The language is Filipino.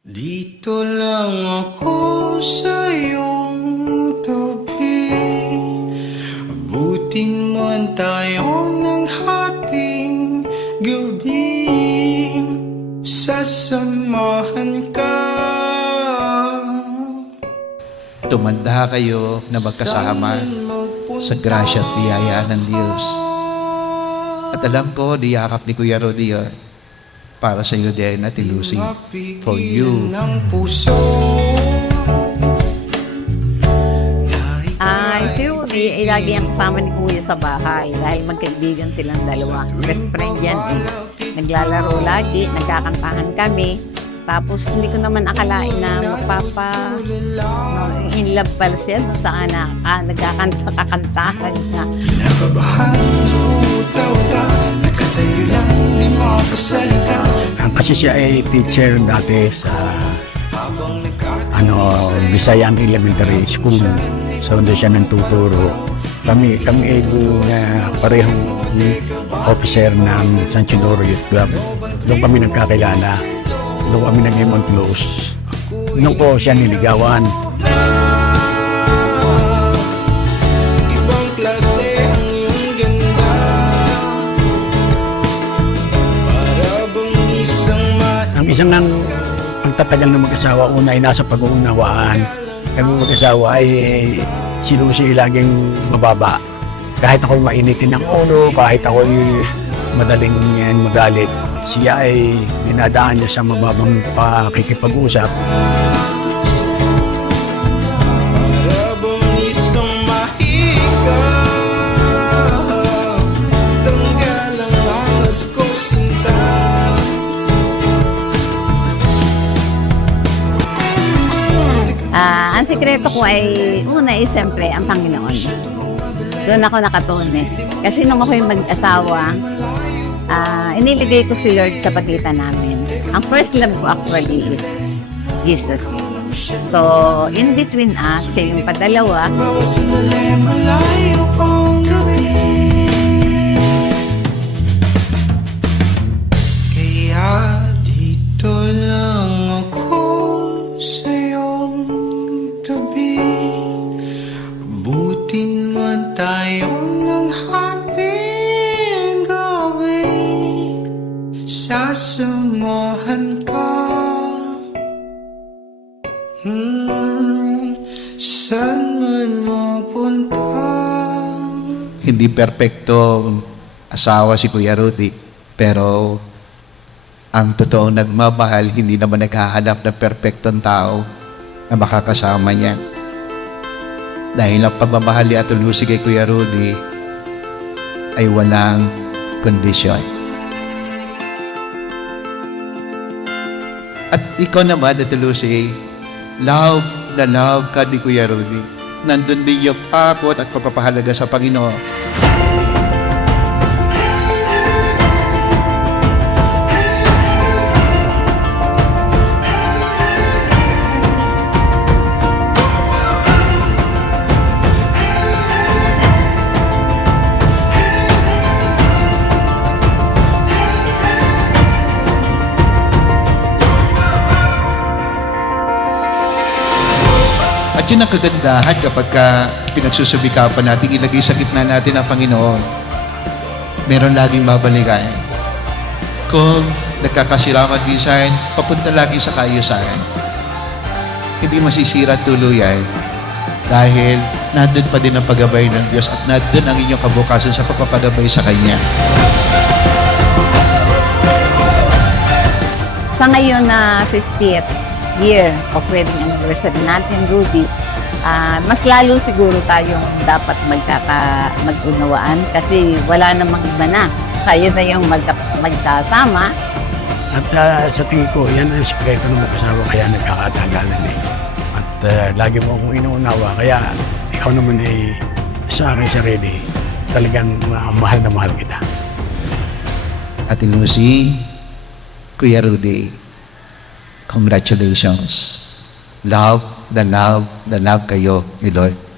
Dito lang ako sa iyong tabi, abutin man tayo ng hating gabi, sasamahan ka. Tumanda kayo na magkasama sa grasya at biyaya ng Diyos. At alam ko, diyakap ni Kuya Rudy yun. Para sa iyo din, Ate Lucy. For you. Si Rudy, lagi ang kasama ni Kuya sa bahay dahil magkaibigan silang dalawa. Best friend yan eh. Naglalaro lagi, nagkakantahan kami. Tapos hindi ko naman akalain na in love pala siya sa anak. Nagkakanta-kantahan na. Kasi siya ay teacher dati sa Visayan Elementary School. So doon siya nang tuturo. Kami ay parehong officer ng San Chidoro Youth Club. Doon kami nagkakilala. Doon kami naging close. Noon ko siya niligawan. Ang isang ang tatagal ng mag-asawa, una ay nasa pag-uunawaan. Kami mag-asawa ay si Lucy laging mababa. Kahit ako'y mainitin ng ulo, kahit ako'y madaling magalit, siya ay dinadaan niya sa mababang pakikipag-usap. Ang sikreto ko ay, una ay siyempre ang Panginoon. Doon ako nakatune. Kasi nung ako'y mag-asawa, iniligay ko si Lord sa pagitan namin. Ang first love ko actually is Jesus. So, in between us, siya yung padalawa. Kaya dito lang ako sa iyong tabi, abutin man tayo ng hating gabi, sasamahan ka. Saan man mapunta. Hindi perpekto asawa si Kuya Rudy. Pero ang totoong nagmamahal, hindi naman naghahanap ng perpektong tao na makakasama niya. Dahil ang pagmamahal ni Ate Lucy kay Kuya Rudy ay walang kondisyon. At ikaw naman, Ate Lucy, love na love ka ni Kuya Rudy. Nandun din yung takot at pagpapahalaga sa Panginoon. At yun ang kagandahan kapag pinagsusubikapan natin, ilagay sa gitna natin ang Panginoon. Meron laging babalikan. Kung nagkakasiraman minsan, papunta lagi sa kaayusan. Hindi masisira tuluyan dahil nandun pa din ang paggabay ng Diyos at nandun ang inyong kabukasan sa pagpapagabay sa Kanya. Sa ngayon na 50th year of wedding anniversary natin, Rudy, mas lalo siguro tayong dapat mag-unawaan kasi wala namang iba na. Tayo na yung magkasama. At sa tingin ko, yan ang sikreto ng mag-asawa, kaya nagkakatagalan eh. At lagi mo akong inuunawa, kaya ikaw naman ay sa akin sarili, talagang mahal na mahal kita. Ate Lucy, Kuya Rudy, congratulations. Love kayo ni Lord.